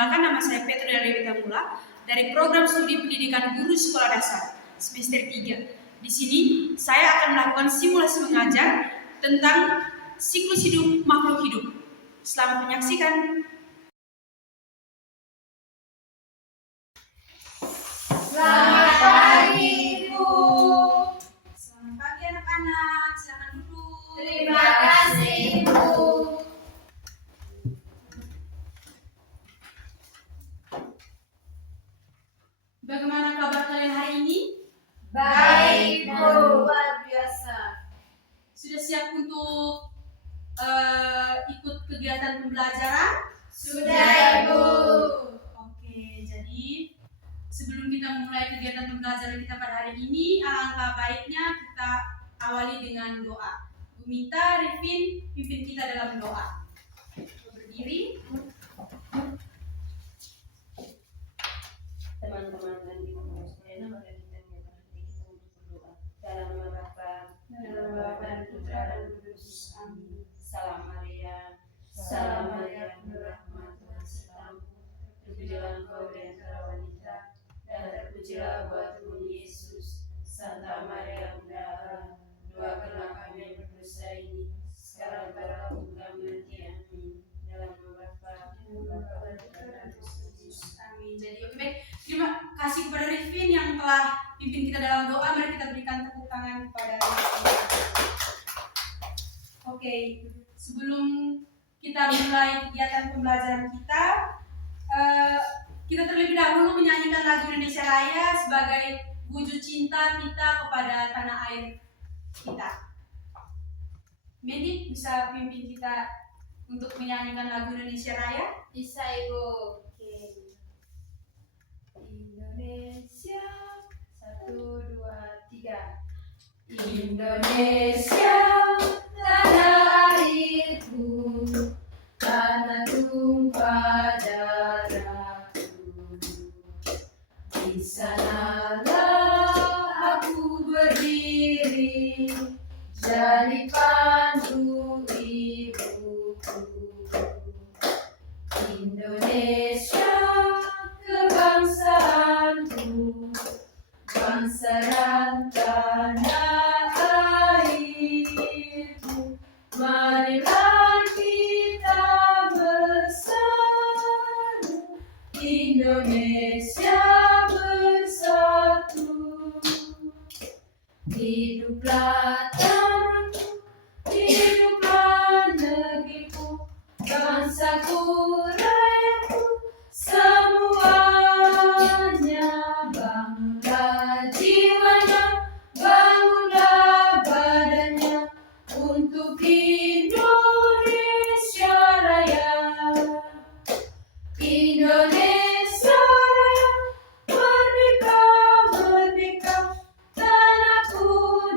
Perkenalkan, nama saya Petronella Dewi Tamula dari program studi pendidikan guru sekolah dasar semester 3. Di sini saya akan melakukan simulasi mengajar tentang siklus hidup makhluk hidup. Selamat menyaksikan. Selamat pagi, Bu. Selamat pagi anak-anak, silakan duduk. Terima kasih, Bu. Bagaimana kabar kalian hari ini? Baik, Bu. Luar biasa. Sudah siap untuk ikut kegiatan pembelajaran? Sudah, Bu. Oke, jadi sebelum kita memulai kegiatan pembelajaran kita pada hari ini, alangkah baiknya kita awali dengan doa. Bu minta Rifin pimpin kita dalam doa. Berdiri. Teman-teman dan ibu sekalian, mari kita menyatakan diri kita untuk berdoa. Dalam nama Bapa, Dalam Bapa dan Putra dan Kudus. Amin. Salam Maria, Salam Maria, penuh rahmat Tuhan sertamu. Terpujilah engkau di antara wanita, dan terpujilah buah tubuhmu Yesus. Santa Maria Bunda Allah, doakanlah kami yang berdosa ini, sekarang pada waktu kami mati. Amin. Dalam nama Bapa, dan Putra dan Kudus. Amin. Jadi oke baik. Terima kasih kepada Rifin yang telah pimpin kita dalam doa. Mari kita berikan tepuk tangan kepada Rifin. Oke, sebelum kita mulai kegiatan pembelajaran kita terlebih dahulu menyanyikan lagu Indonesia Raya sebagai wujud cinta kita kepada tanah air kita. Medi bisa pimpin kita untuk menyanyikan lagu Indonesia Raya? Bisa, Ibu. Oke. Indonesia, 1, 2, 3. Indonesia, tanah airku, tanah tumpah darahku. Di sanalah aku berdiri, jadi pandu ibuku. Indonesia, kebangsaanku, bangsa dan tanah airku. Marilah kita bersatu, Indonesia bersatu. Hiduplah tanahku, hiduplah negeriku, bangsaku, rakyatku, semuanya. Bangunlah jiwanya, bangunlah badannya, untuk Indonesia Raya. Indonesia Raya, merdeka, merdeka, tanahku,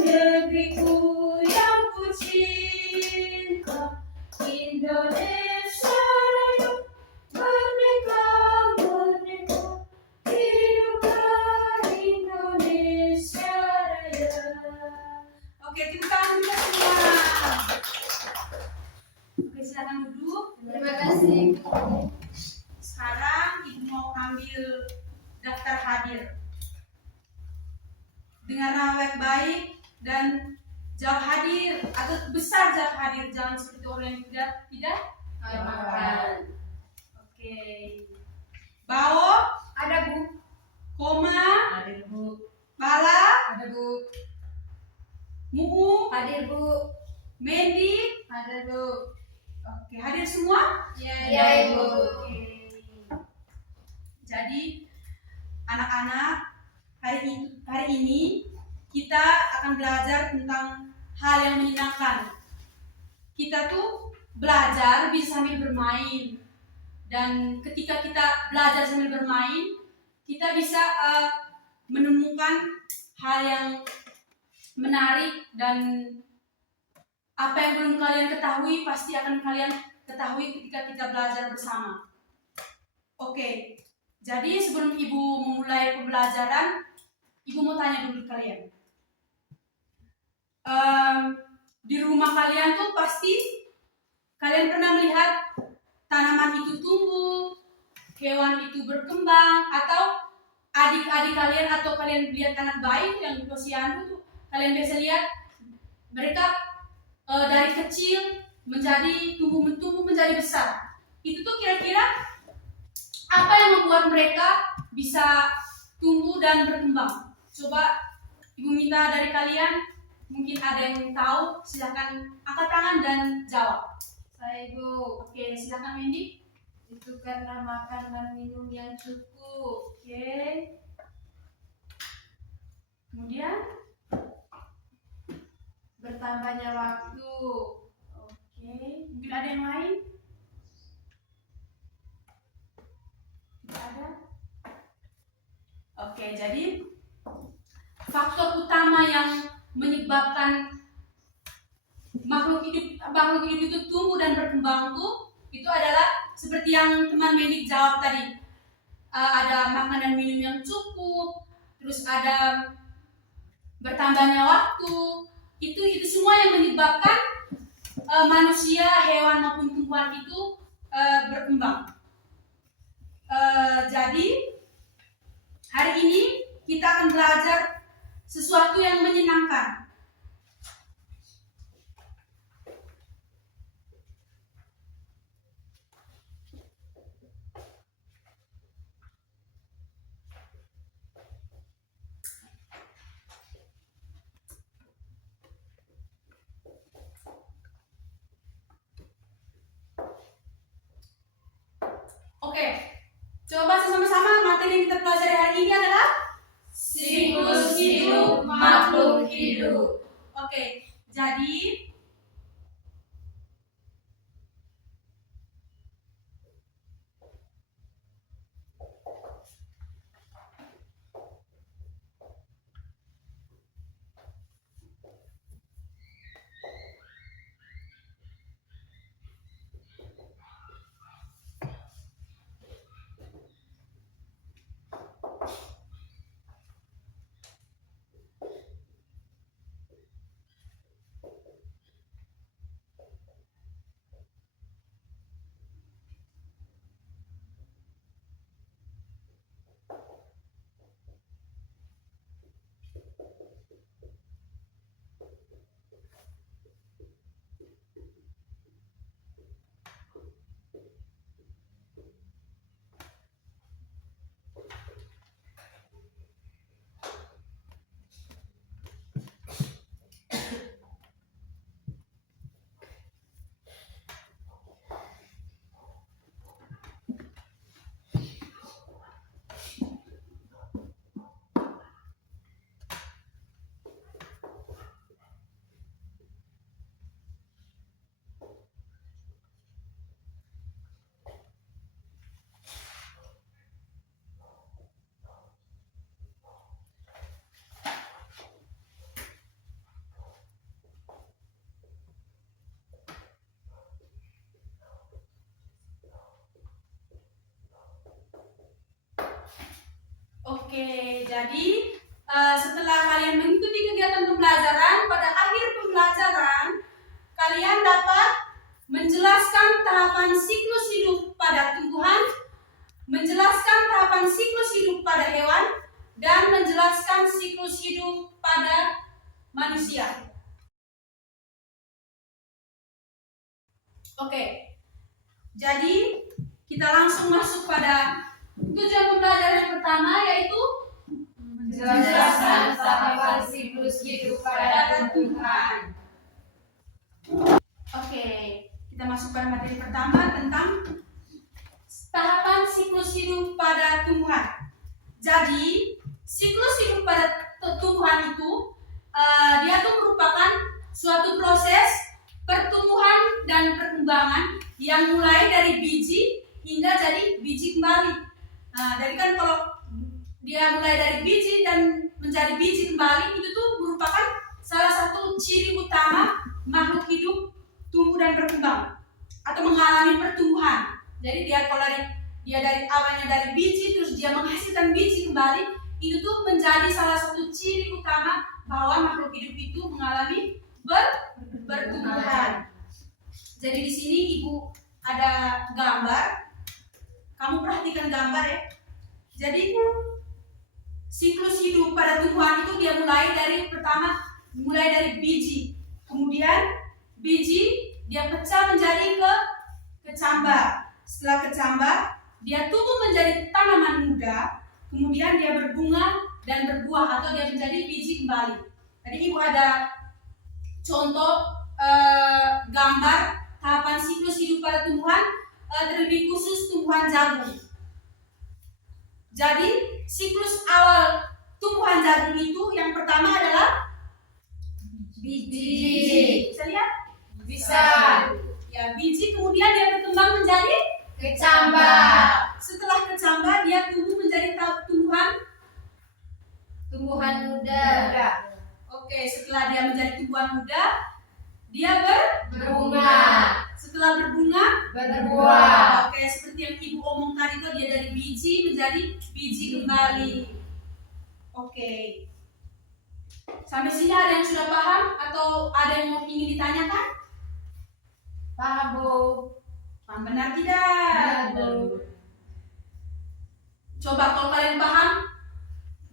negeriku yang ku cinta. Indonesia Raya, merdeka, merdeka, hiduplah Indonesia Raya. Oke, tepuk tangan kita semua. Oke, silakan duduk. Terima kasih. Sekarang Ibu mau ambil daftar hadir. Dengar nama baik-baik dan jawab hadir atau besar jawab hadir, jangan seperti orang yang tidak Makan. Oke. Bao, Ada, Bu. koma, Hadir Bu. pala, Ada, Bu. muu, Hadir, Bu. mendi. Ada, Bu. Oke, hadir semua? Ya, Ibu. Oke. Jadi anak-anak, hari ini kita akan belajar tentang hal yang menyenangkan. Kita tuh belajar bisa sambil bermain, dan ketika kita belajar sambil bermain, kita bisa menemukan hal yang menarik, dan apa yang belum kalian ketahui pasti akan kalian ketahui ketika kita belajar bersama. Oke, jadi sebelum Ibu memulai pembelajaran, Ibu mau tanya dulu ke kalian. Di rumah kalian tuh pasti kalian pernah melihat tanaman itu tumbuh, hewan itu berkembang, atau adik-adik kalian atau kalian lihat anak bayi yang di posyandu tuh, kalian bisa lihat mereka dari kecil menjadi tumbuh menjadi besar. Itu tuh kira-kira apa yang membuat mereka bisa tumbuh dan berkembang? Coba Ibu minta dari kalian, mungkin ada yang tahu, silakan angkat tangan dan jawab. Saya Ibu. Oke, silakan Wendy. Itu karena makan dan minum yang cukup. Oke. Kemudian, Bertambahnya waktu. oke, mungkin ada yang lain? Tidak ada? Oke, jadi faktor utama yang menyebabkan makhluk hidup itu tumbuh dan berkembang tuh itu adalah seperti yang teman Menik jawab tadi. Ada makan dan minum yang cukup, terus ada bertambahnya waktu. Itu semua yang menyebabkan manusia, hewan maupun tumbuhan itu berkembang. Jadi hari ini kita akan belajar sesuatu yang menyenangkan. Oke, coba baca sama-sama. Materi yang kita pelajari hari ini adalah Siklus hidup makhluk hidup. Oke, jadi jadi setelah kalian mengikuti kegiatan pembelajaran, pada akhir pembelajaran kalian dapat menjelaskan tahapan siklus hidup pada tumbuhan, menjelaskan tahapan siklus hidup pada hewan, dan menjelaskan siklus hidup pada manusia. Oke, jadi kita langsung masuk pada tujuan pembelajaran yang pertama, yaitu Menjelaskan tahapan siklus hidup pada tumbuhan. Oke, kita masuk pada materi pertama tentang tahapan siklus hidup pada tumbuhan. Jadi, siklus hidup pada tumbuhan itu dia tuh merupakan suatu proses pertumbuhan dan perkembangan yang mulai dari biji hingga jadi biji kembali. Nah, jadi kan kalau dia mulai dari biji dan menjadi biji kembali, itu tuh merupakan salah satu ciri utama makhluk hidup tumbuh dan berkembang atau mengalami pertumbuhan. Jadi dia kalau dia dari awalnya dari biji terus dia menghasilkan biji kembali, itu tuh menjadi salah satu ciri utama bahwa makhluk hidup itu mengalami pertumbuhan. Jadi di sini Ibu ada gambar Kamu perhatikan gambar ya. Jadi siklus hidup pada tumbuhan itu dia mulai dari biji. Kemudian biji dia pecah menjadi kecambah. Setelah kecambah, dia tumbuh menjadi tanaman muda. Kemudian dia berbunga dan berbuah atau dia menjadi biji kembali. Tadi Ibu ada contoh gambar tahapan siklus hidup pada tumbuhan, terlebih khusus tumbuhan jagung. Jadi siklus awal tumbuhan jagung itu yang pertama adalah biji. Bisa lihat? Bisa. Ya, biji kemudian dia berkembang menjadi Kecambah. setelah kecambah dia tumbuh menjadi Tumbuhan muda. Oke, setelah dia menjadi tumbuhan muda, dia Berbunga. setelah berbunga Berbuah. Oke, seperti yang Ibu omong tadi itu dia dari biji menjadi biji kembali. Oke. Sampai sini ada yang sudah paham atau ada yang ingin ditanyakan? Paham, Bu? Paham benar tidak? Coba kalau kalian paham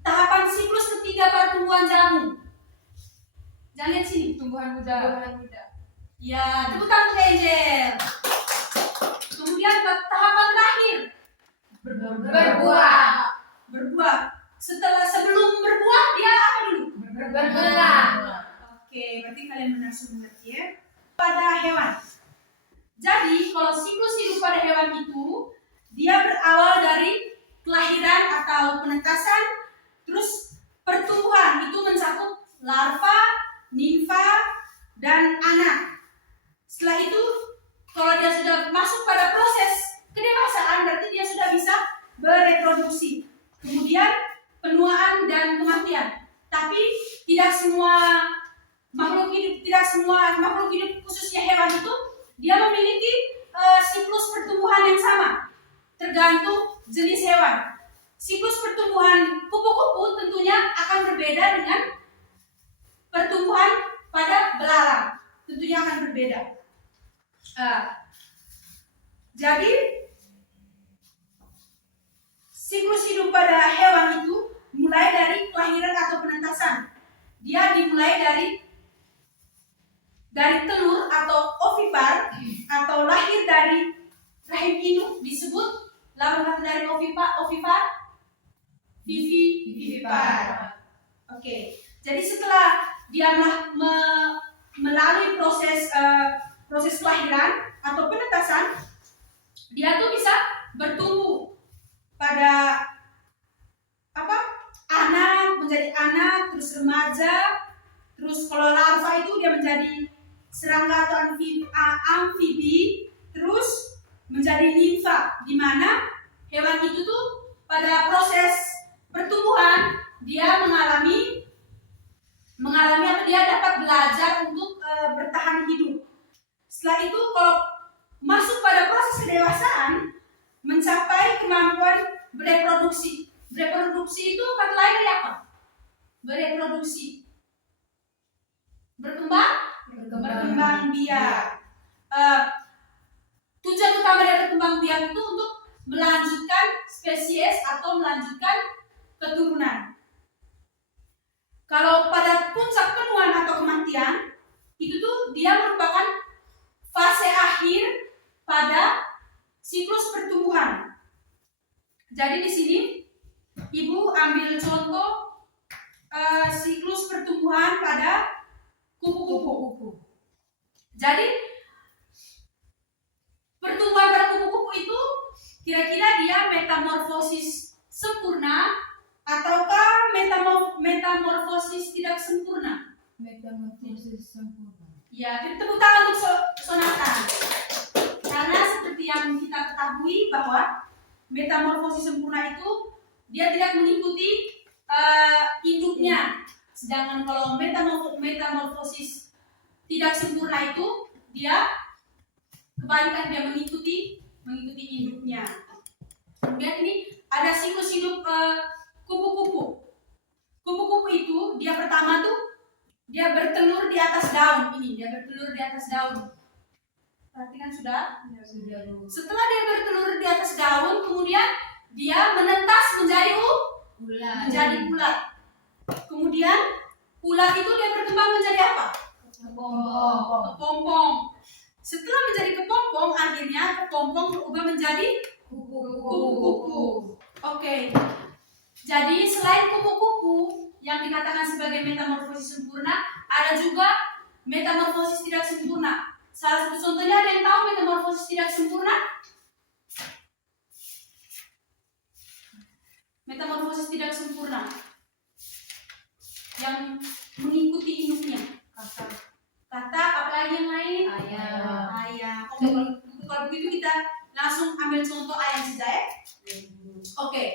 tahapan siklus ketiga pada tumbuhan jagung. Jangan lihat sini, Tumbuhan muda. ya, tepuk tangan untuk Angel. Kemudian tahapan terakhir Berbuah. Sebelum berbuah dia apa dulu? Berbunga. Oke, berarti kalian benar semua ya. Pada hewan. Jadi kalau siklus hidup pada hewan itu dia berawal dari kelahiran atau penetasan, terus pertumbuhan itu mencakup larva, nimfa, dan anak. Setelah itu kalau dia sudah masuk pada proses kedewasaan berarti dia sudah bisa bereproduksi. Kemudian penuaan dan kematian. Tapi tidak semua makhluk hidup khususnya hewan itu dia memiliki siklus pertumbuhan yang sama. Tergantung jenis hewan. Siklus pertumbuhan kupu-kupu tentunya akan berbeda dengan pertumbuhan pada belalang. Tentunya akan berbeda. Jadi siklus hidup pada hewan itu mulai dari kelahiran atau penetasan. Dia dimulai dari telur atau ovipar atau lahir dari rahim induk disebut lawan dari ovipar vivipar. Oke. Jadi setelah dia melalui proses kelahiran atau penetasan, dia tuh bisa bertumbuh pada anak, menjadi anak, terus remaja, terus kalau larva itu dia menjadi serangga atau amfibi, terus menjadi nimfa, di mana hewan itu tuh pada proses pertumbuhan dia mengalami atau dia dapat belajar untuk bertahan hidup. Setelah itu kalau masuk pada proses kedewasaan mencapai kemampuan bereproduksi. Bereproduksi itu kata lain dari apa? Bereproduksi. Berkembang biak. Tujuan utama dari berkembang biak itu untuk melanjutkan spesies atau melanjutkan keturunan. Kalau pada puncak penuaan atau kematian, itu tuh dia merupakan fase akhir pada siklus pertumbuhan. Jadi di sini Ibu ambil contoh siklus pertumbuhan pada kupu-kupu. Jadi pertumbuhan pada kupu-kupu itu kira-kira dia metamorfosis sempurna ataukah metamorfosis tidak sempurna? Metamorfosis sempurna. Ya, jadi tepuk tangan untuk Sonata. Karena seperti yang kita ketahui bahwa metamorfosis sempurna itu dia tidak mengikuti induknya. Sedangkan kalau metamorfosis tidak sempurna itu dia kebalikan, dia mengikuti induknya. Kemudian ini ada siklus hidup kupu-kupu. Kupu-kupu itu dia pertama tuh dia bertelur di atas daun. Ini dia bertelur di atas daun. Perhatikan sudah. Sudah, Bu. Setelah dia bertelur di atas daun, kemudian dia menetas menjadi ulat. Kemudian ulat itu dia berkembang menjadi apa? Kepompong. Setelah menjadi kepompong, akhirnya kepompong berubah menjadi kupu-kupu. Oke. Jadi selain kupu-kupu yang dikatakan sebagai metamorfosis sempurna, ada juga metamorfosis tidak sempurna. Salah satu contohnya, ada yang tahu metamorfosis tidak sempurna? Metamorfosis tidak sempurna yang mengikuti induknya. Katak, apalagi yang lain? Ayam. Oke, kalau begitu kita langsung ambil contoh ayam saja ya. Oke.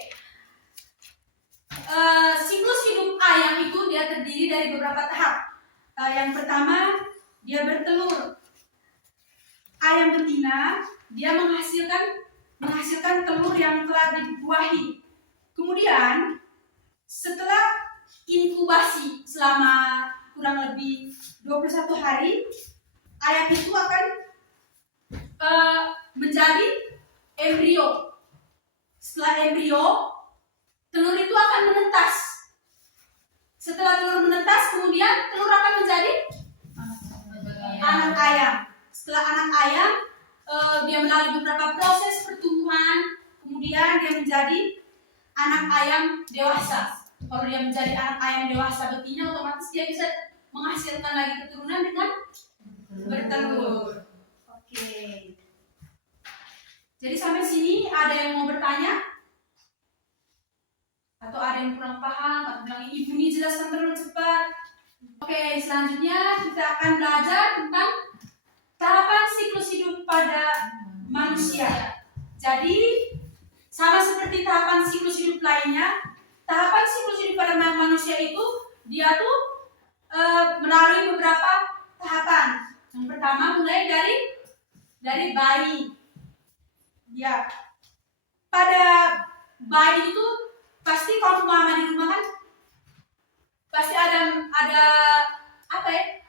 Siklus hidup ayam itu dia terdiri dari beberapa tahap. Yang pertama, dia bertelur. Ayam betina dia menghasilkan telur yang telah dibuahi. Kemudian setelah inkubasi selama kurang lebih 21 hari, ayam itu akan menjadi embrio. Setelah embrio, telur itu akan menetas. Setelah telur menetas, kemudian telur akan menjadi anak ayam. Setelah anak ayam, dia melalui beberapa proses pertumbuhan, kemudian dia menjadi anak ayam dewasa. Kalau dia menjadi anak ayam dewasa betina, otomatis dia bisa menghasilkan lagi keturunan dengan bertelur. Oke. Jadi sampai sini ada yang mau bertanya? Atau ada yang kurang paham? Atau bilang ibu ini jelaskan terlalu cepat? Oke, selanjutnya kita akan belajar tentang tahapan siklus hidup pada manusia. Jadi sama seperti tahapan siklus hidup lainnya, tahapan siklus hidup pada manusia itu dia tuh melalui beberapa tahapan. Yang pertama mulai dari bayi. Ya, pada bayi itu pasti kalau mama di rumah kan pasti ada apa ya?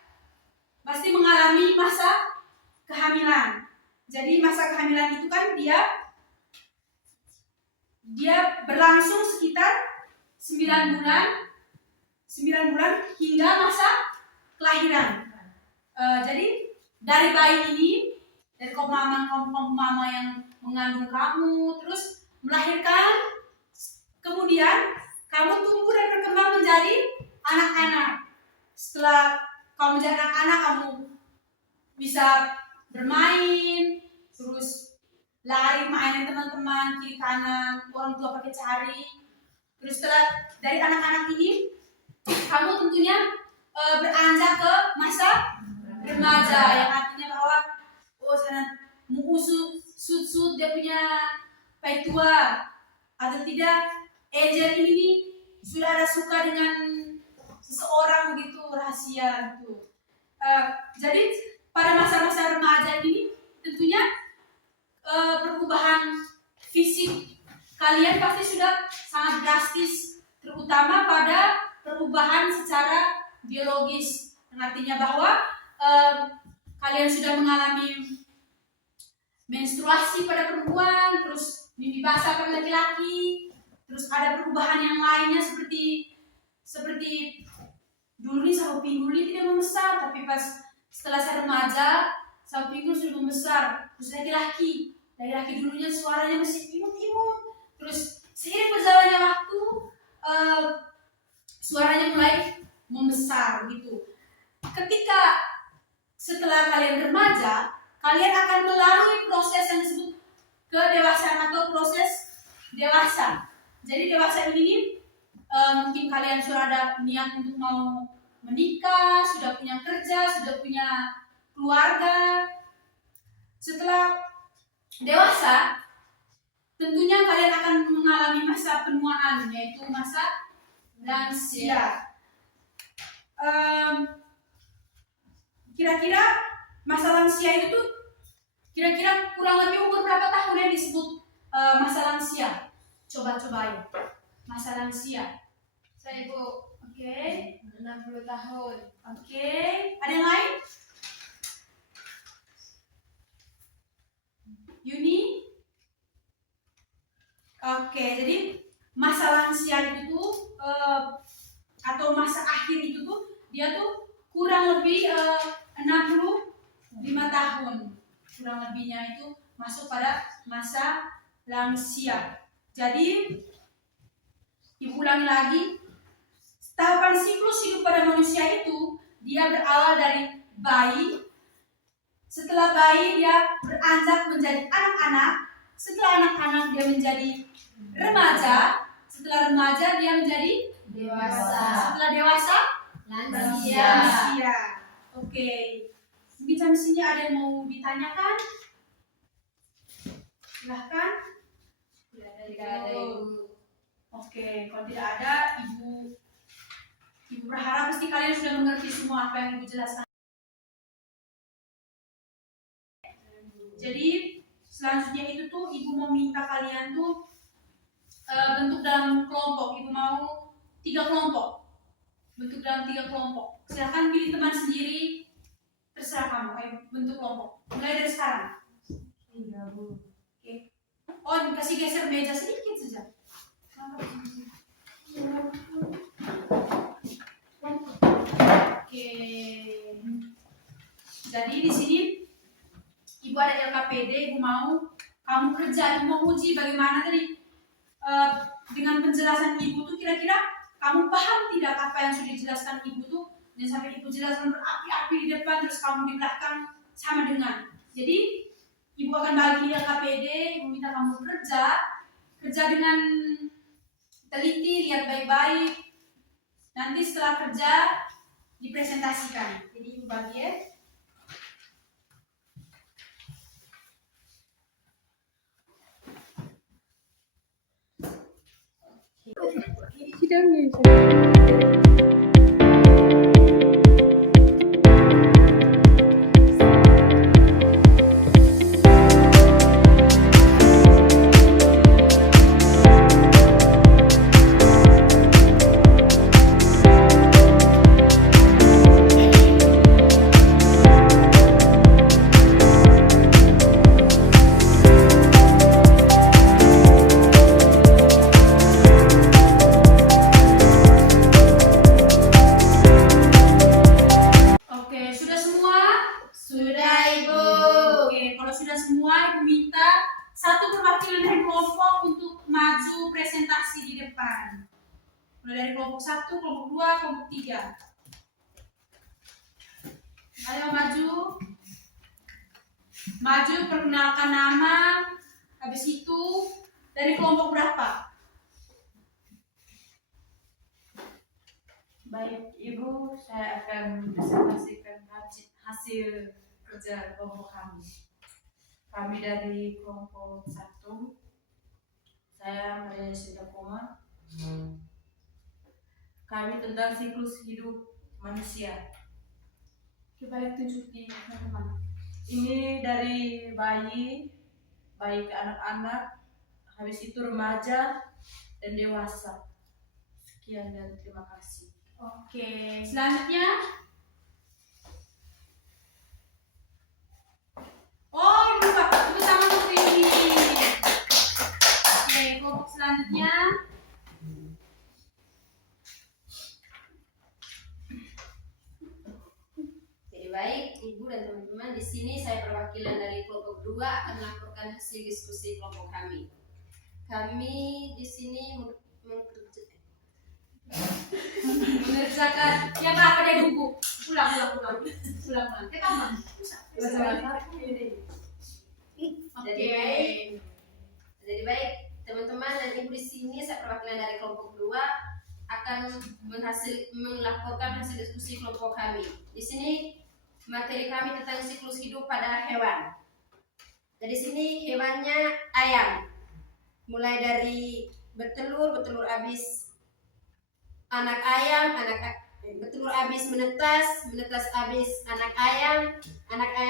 Pasti mengalami masa kehamilan. Jadi masa kehamilan itu kan dia berlangsung sekitar 9 bulan hingga masa kelahiran. Jadi dari bayi ini, dari kaum mama yang mengandung kamu, terus melahirkan, kemudian kamu tumbuh dan berkembang menjadi anak-anak. Setelah kamu menjadi anak-anak, kamu bisa bermain, terus lari mainin teman-teman kiri kanan, orang tua pakai cari. Terus setelah dari anak-anak ini, kamu tentunya beranjak ke masa remaja, yang artinya bahwa sana mau sud dia punya tua, atau tidak Angel ini nih sudah ada suka dengan seseorang begitu, rahasia gitu. Jadi pada masa-masa remaja ini tentunya perubahan fisik kalian pasti sudah sangat drastis, terutama pada perubahan secara biologis, yang artinya bahwa kalian sudah mengalami menstruasi pada perempuan, terus mimpi basah pada laki-laki, terus ada perubahan yang lainnya seperti dulu nih sawo pinggul ini tidak membesar, tapi pas setelah saya remaja sawo pinggul sudah membesar. Terus laki-laki dulunya suaranya masih imut-imut, terus seiring berjalannya waktu suaranya mulai membesar gitu. Ketika setelah kalian remaja, kalian akan melalui proses yang disebut kedewasaan atau proses dewasa. Jadi dewasa ini mungkin kalian sudah ada niat untuk mau menikah, sudah punya kerja, sudah punya keluarga. Setelah dewasa, tentunya kalian akan mengalami masa penuaan, yaitu masa lansia. Kira-kira masa lansia itu kira-kira kurang lebih umur berapa tahun yang disebut masa lansia? Coba-cobain. Masa lansia. Saya Bu, Oke. 60 tahun. Oke. Ada yang lain? Oke, jadi masa lansia itu tuh atau masa akhir itu tuh dia tuh kurang lebih 65 tahun. Kurang lebihnya itu masuk pada masa lansia. Jadi ibu ulangi lagi, tahapan siklus hidup pada manusia itu dia berawal dari bayi. Setelah bayi dia beranjak menjadi anak-anak. Setelah anak-anak dia menjadi remaja. Setelah remaja dia menjadi Dewasa. Setelah dewasa Lansia. lansia. Oke. Mungkin sampai sini ada yang mau ditanyakan? Silahkan. Tidak ada ibu. Oke, kalau tidak ada, ibu berharap pasti kalian sudah mengerti semua apa yang ibu jelaskan. Jadi selanjutnya itu tuh ibu mau minta kalian tuh bentuk dalam kelompok. Ibu mau 3 kelompok. Bentuk dalam 3 kelompok. Silakan pilih teman sendiri. Terserah kamu. Bentuk kelompok. Mulai dari sekarang. Iya bu. Oke. Oh, dikasih geser meja sedikit saja. Oke. Jadi di sini ibu ada LKPD, ibu mau kamu kerja, ibu mau uji bagaimana tadi dengan penjelasan ibu tuh kira-kira kamu paham tidak apa yang sudah dijelaskan ibu tuh, dan sampai ibu jelaskan berapi-api di depan terus kamu di belakang sama dengan. Jadi ibu akan bagi LKPD, ibu minta kamu kerja dengan teliti, lihat baik-baik. Nanti setelah kerja dipresentasikan. Jadi ibu bagi ya. Oke, sudah semua? Sudah ibu. Oke, kalau sudah semua, ibu minta satu perwakilan dari kelompok untuk maju presentasi di depan. Mulai dari kelompok 1, kelompok 2, kelompok 3. Ayo maju. Maju, perkenalkan nama. Habis itu dari kelompok berapa? Baik, Ibu, saya akan presentasikan hasil kerja kelompok kami. Kami dari kelompok 1, saya Maria Sidakoma. Kami tentang siklus hidup manusia. Coba tunjuk di teman-teman. Ini dari bayi ke anak-anak, habis itu remaja dan dewasa. Sekian dan terima kasih. Oke, selanjutnya. Oh, ibu Pak, ibu tangan untuk ini. Oke, kelompok selanjutnya. Jadi baik, Ibu dan teman-teman, di sini saya perwakilan dari kelompok 2 akan melaporkan hasil diskusi kelompok kami. Kami di sini Mengerjakan yang berapa deh buku? Pulang. Kapan? Jadi baik, teman-teman dan Ibu di sini saya perwakilan dari kelompok 2 akan melaporkan hasil diskusi kelompok kami. Di sini materi kami tentang siklus hidup pada hewan. Jadi sini hewannya ayam. Mulai dari bertelur habis anak ayam, bertelur habis menetas habis anak ayam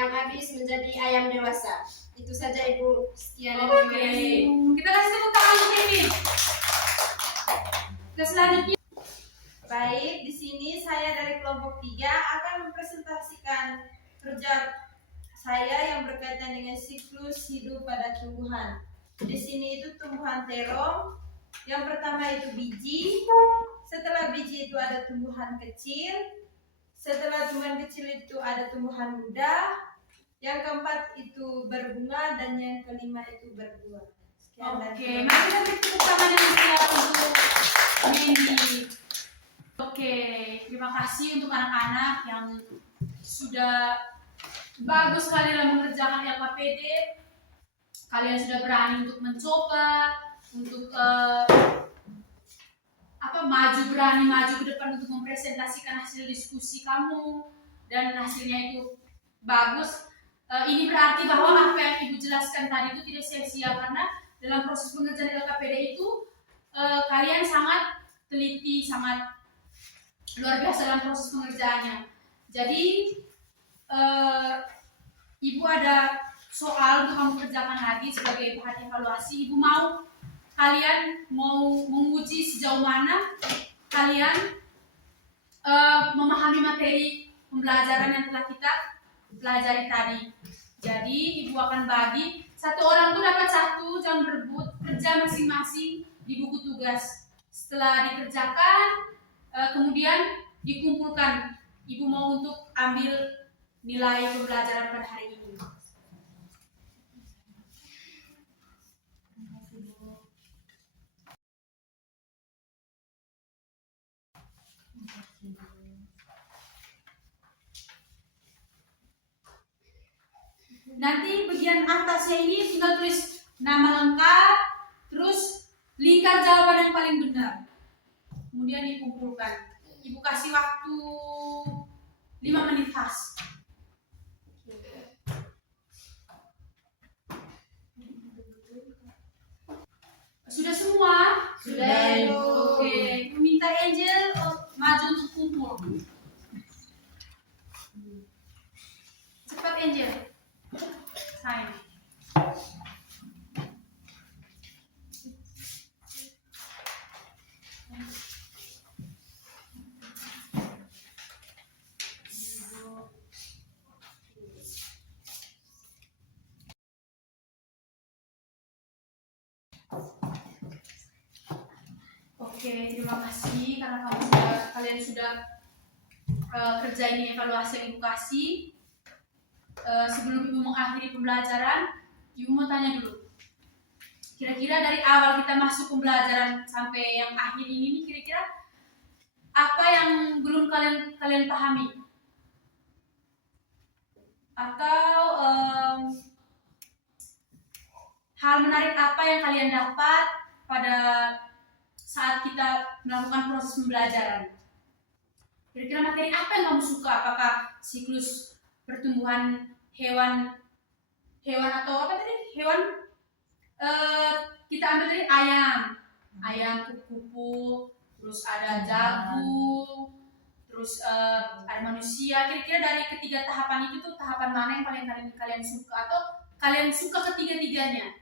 habis menjadi ayam dewasa. Itu saja Ibu. Sekian dan terima kasih. Kita kasih tepuk tangan untuk ini. Ke selanjutnya. Baik, di sini saya dari kelompok 3 akan mempresentasikan kerja saya yang berkaitan dengan siklus hidup pada tumbuhan. Di sini itu tumbuhan terong. Yang pertama itu biji. Setelah biji itu ada tumbuhan kecil. Setelah tumbuhan kecil itu ada tumbuhan muda. Yang keempat itu berbunga dan yang kelima itu berbuah. Sekian dan Oke, terima mari kita beri tepuk tangan yang meriah untuk Mendy. Oke, terima kasih untuk anak-anak yang sudah bagus sekali dalam mengerjakan LKPD. Kalian sudah berani untuk mencoba, untuk berani maju ke depan untuk mempresentasikan hasil diskusi kamu, dan hasilnya itu bagus. Ini berarti bahwa apa yang Ibu jelaskan tadi itu tidak sia-sia, karena dalam proses pengerjaan LKPD itu kalian sangat teliti, sangat luar biasa dalam proses pengerjaannya. Jadi Ibu ada soal untuk kamu kerjakan lagi sebagai bahan evaluasi. Ibu mau kalian mau menguji sejauh mana kalian memahami materi pembelajaran yang telah kita pelajari tadi. Jadi Ibu akan bagi, satu orang tuh dapat 1, jangan berebut, kerja masing-masing di buku tugas. Setelah dikerjakan, kemudian dikumpulkan. Ibu mau untuk ambil nilai pembelajaran pada hari ini. Nanti bagian atasnya ini tinggal tulis nama lengkap, terus lingkar jawaban yang paling benar. Kemudian dikumpulkan. Ibu kasih waktu 5 menit pas. Sudah semua? Sudah, Ibu. Oke, Ibu minta Angel maju untuk kumpul. Cepat Angel. Sign. Oke, terima kasih karena kalian sudah kerja ini evaluasi yang Ibu kasih. Sebelum Ibu mengakhiri pembelajaran, Ibu mau tanya dulu. Kira-kira dari awal kita masuk pembelajaran sampai yang akhir ini, kira-kira apa yang belum kalian pahami? Atau hal menarik apa yang kalian dapat pada saat kita melakukan proses pembelajaran? Kira-kira materi apa yang kamu suka? Apakah siklus pertumbuhan hewan atau apa tadi? Hewan kita ambil dari ayam kupu-kupu, terus ada jagung, terus ada manusia. Kira-kira dari ketiga tahapan itu tuh tahapan mana yang paling kalian suka, atau kalian suka ketiga-tiganya?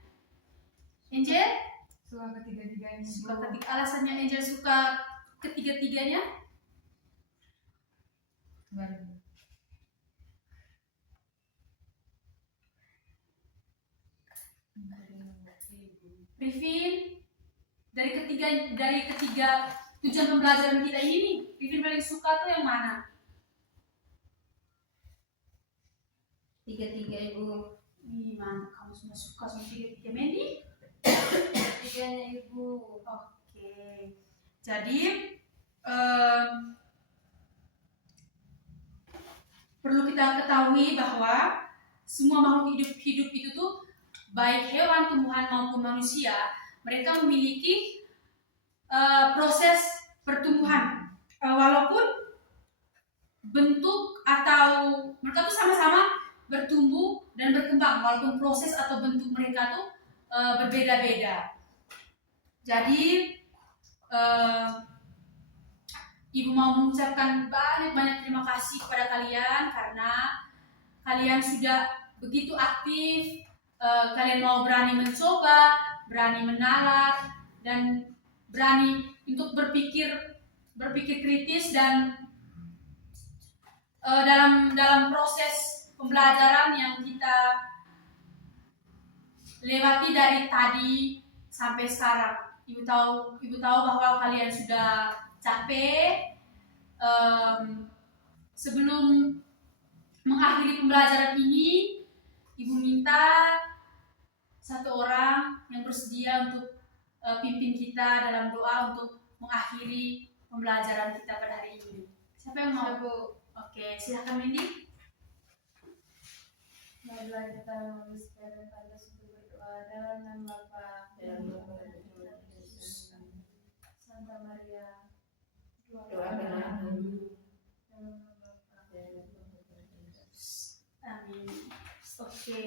Angel? Suka ketiga-tiganya. Alasannya Angel suka ketiga-tiganya? Rivin, dari ketiga tujuan pembelajaran kita ini nih, Rivin paling suka tuh yang mana? Tiga-tiga, Ibu. Ih, mantap, kamu semua suka sama tiga-tiga. Mendy? Tiganya, Ibu. Oke. Jadi perlu kita ketahui bahwa semua makhluk hidup itu tuh, baik hewan, tumbuhan maupun manusia, mereka memiliki proses pertumbuhan. Walaupun bentuk atau mereka tuh sama-sama bertumbuh dan berkembang, walaupun proses atau bentuk mereka tuh berbeda-beda. Jadi Ibu mau mengucapkan banyak terima kasih kepada kalian karena kalian sudah begitu aktif. Kalian mau berani mencoba, berani menalar, dan berani untuk berpikir kritis, dan dalam proses pembelajaran yang kita lewati dari tadi sampai sekarang. Ibu tahu bahwa kalian sudah capek. Sebelum mengakhiri pembelajaran ini, Ibu minta satu orang yang bersedia untuk pimpin kita dalam doa untuk mengakhiri pembelajaran kita pada hari ini. Siapa yang mau? Bu. Oke, silakan Wendy. Marilah kita mengucapkan pada suatu berdoa dalam nama Bapa Dalam nama Tuhan Yesus. Santa Maria. Doakanlah kami. Dalam nama Bapa. Dalam nama Tuhan Yesus. Amin. Oke.